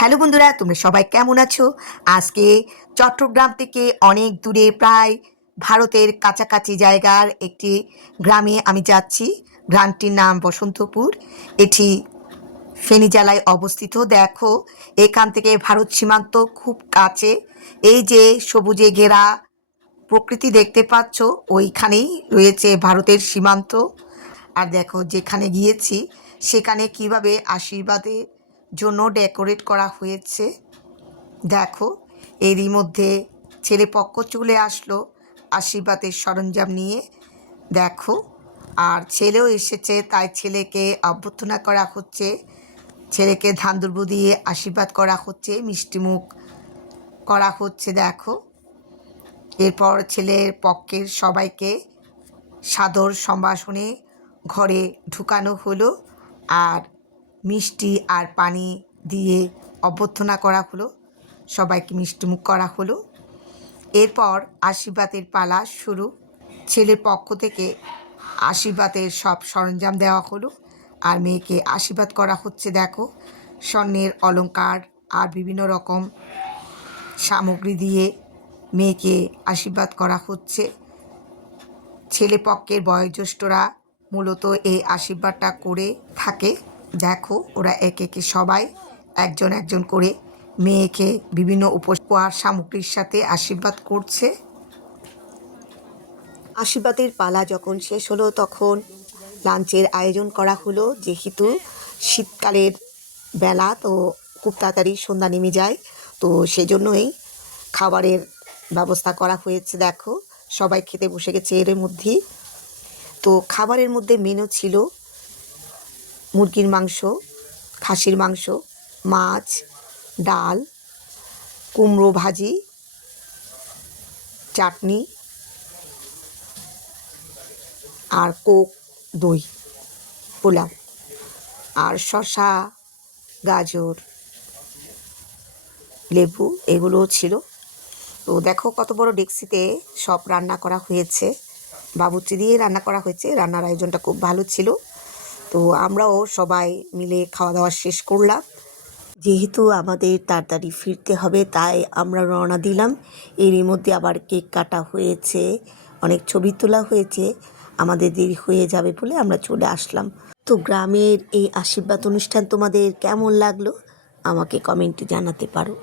Hello বন্ধুরা, তোমরা সবাই কেমন আছো? আজকে চট্টগ্রাম থেকে অনেক দূরে, প্রায় ভারতের কাছাকাছি জায়গার একটি গ্রামে আমি যাচ্ছি। গ্রামটির নাম বসন্তপুর। এটি ফেনী জেলায় অবস্থিত। দেখো, এখান থেকে ভারত সীমান্ত খুব কাছে। এই যে সবুজে ঘেরা প্রকৃতি দেখতে পাচ্ছ, ওইখানেই রয়েছে ভারতের সীমান্ত। আর দেখো, যেখানে গিয়েছি সেখানে কিভাবে আশীর্বাদের জন্য ডেকোরেট করা হয়েছে। দেখো, এরই মধ্যে ছেলে পক্ষ চলে আসলো আশীর্বাদের সরঞ্জাম নিয়ে। দেখো, আর ছেলেও এসেছে, তাই ছেলেকে অভ্যর্থনা করা হচ্ছে। ছেলেকে ধান দুর্ব দিয়ে আশীর্বাদ করা হচ্ছে, মিষ্টিমুখ করা হচ্ছে। দেখো, এরপর ছেলের পক্ষের সবাইকে সাদর সম্ভাষণে ঘরে ঢুকানো হলো, আর মিষ্টি আর পানি দিয়ে অভ্যর্থনা করা হলো, সবাইকে মিষ্টিমুখ করা হলো। এরপর আশীর্বাদের পালা শুরু। ছেলের পক্ষ থেকে আশীর্বাদের সব সরঞ্জাম দেওয়া হলো, আর মেয়েকে আশীর্বাদ করা হচ্ছে। দেখো, স্বর্ণের অলংকার আর বিভিন্ন রকম সামগ্রী দিয়ে মেয়েকে আশীর্বাদ করা হচ্ছে। ছেলে পক্ষের বয়োজ্যেষ্ঠরা মূলত এই আশীর্বাদটা করে থাকে। দেখো, ওরা একে একে সবাই একজন একজন করে মেয়েকে বিভিন্ন উপহার সামগ্রীর সাথে আশীর্বাদ করছে। আশীর্বাদের পালা যখন শেষ হলো, তখন লাঞ্চের আয়োজন করা হলো। যেহেতু শীতকালের বেলা, তো খুব তাড়াতাড়ি সন্ধ্যা নেমে যায়, তো সেজন্যই খাবারের ব্যবস্থা করা হয়েছে। দেখো, সবাই খেতে বসে গেছে এর মধ্যেই। তো খাবারের মধ্যে মেনু ছিল মুরগির মাংস, খাসির মাংস, মাছ, ডাল, কুমড়ো ভাজি, চাটনি, আর কোক, দই, পোলাও, আর শসা, গাজর, লেবু, এগুলোও ছিল। তো দেখো, কত বড় ডেক্সিতে সব রান্না করা হয়েছে, বাবুর্চি দিয়ে রান্না করা হয়েছে। রান্নার আয়োজনটা খুব ভালো ছিল। তো আমরাও সবাই মিলে খাওয়া দাওয়া শেষ করলাম। যেহেতু আমাদের তাড়াতাড়ি ফিরতে হবে, তাই আমরা রওনা দিলাম। এরই মধ্যে আবার কেক কাটা হয়েছে, অনেক ছবি তোলা হয়েছে। আমাদের দেরি হয়ে যাবে বলে আমরা চলে আসলাম। তো গ্রামের এই আশীর্বাদ অনুষ্ঠান তোমাদের কেমন লাগলো আমাকে কমেন্টে জানাতে পারো।